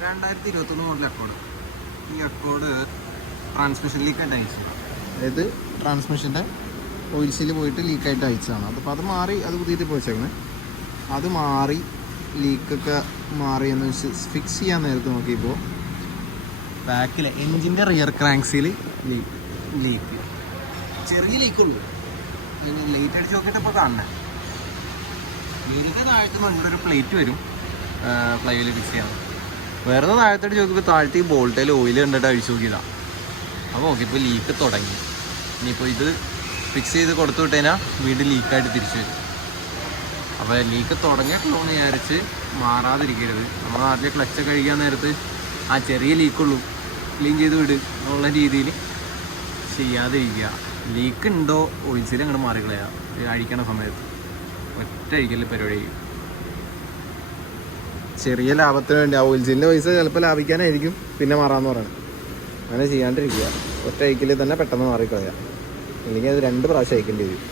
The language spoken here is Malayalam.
2021 മോഡൽ അക്കോർഡ്. ഈ അക്കോർഡ് ട്രാൻസ്മിഷൻ ലീക്കായിട്ട് അയച്ചു. അതായത് ട്രാൻസ്മിഷൻ്റെ ഓയിൽ സീൽ പോയിട്ട് ലീക്കായിട്ട് അയച്ചതാണ്. അപ്പോൾ അത് മാറി, അത് പുതിയത് പോയിച്ചേക്കുന്നത്. അത് മാറി ലീക്കൊക്കെ മാറി എന്ന് വെച്ച് ഫിക്സ് ചെയ്യാൻ നേരത്തെ നോക്കിയപ്പോൾ ബാക്കിലെ എൻജിൻ്റെ റിയർ ക്രാങ്ക്സിൽ ലീക്ക്, ചെറിയ ലീക്കുള്ളൂ. ലൈറ്റ് അടിച്ച് നോക്കിയിട്ട് ഇപ്പോൾ കാണണേ. ഇതിൻ്റെ താഴത്ത് നല്ലൊരു പ്ലേറ്റ് വരും ഫ്ലൈവിൽ ഫിക്സ് ചെയ്യാൻ. വേറെ താഴത്തോട്ട് നോക്കിയപ്പോൾ താഴത്തെ ഈ ബോൾട്ടയിൽ ഓയിൽ കണ്ടിട്ട് അഴിച്ചു നോക്കിയതാണ്. അപ്പോൾ നോക്കിയപ്പോൾ ലീക്ക് തുടങ്ങി. ഇനിയിപ്പോൾ ഇത് ഫിക്സ് ചെയ്ത് കൊടുത്തു വിട്ട് കഴിഞ്ഞാൽ വീണ്ടും ലീക്കായിട്ട് തിരിച്ചു വരും. അപ്പോൾ ലീക്ക് തുടങ്ങിയിട്ടുള്ളൂന്ന് വിചാരിച്ച് മാറാതിരിക്കരുത്. നമ്മുടെ നാട്ടിൽ ക്ലച്ച് കഴിക്കാൻ നേരത്ത് ആ ചെറിയ ലീക്കുള്ളൂ, ക്ലീൻ ചെയ്ത് വിട് എന്നുള്ള രീതിയിൽ ചെയ്യാതിരിക്കുക. ലീക്ക് ഉണ്ടോ ഓയിൽ സീൽ അങ്ങോട്ട് മാറിക്കളയുക. അഴിക്കണ സമയത്ത് ഒറ്റ അഴിക്കൽ പരിപാടി ചെയ്യും. ചെറിയ ലാഭത്തിന് വേണ്ടി ആ ഓയിൽ സീലിൻ്റെ പൈസ ചിലപ്പോൾ ലാഭിക്കാനായിരിക്കും പിന്നെ മാറാമെന്ന് പറയണം. അങ്ങനെ ചെയ്യാണ്ടിരിക്കുക. ഒറ്റ അഴിക്കൽ തന്നെ പെട്ടെന്ന് മാറിക്കളയുക. അല്ലെങ്കിൽ അത് 2 പ്രാവശ്യം അയക്കേണ്ടി വരും.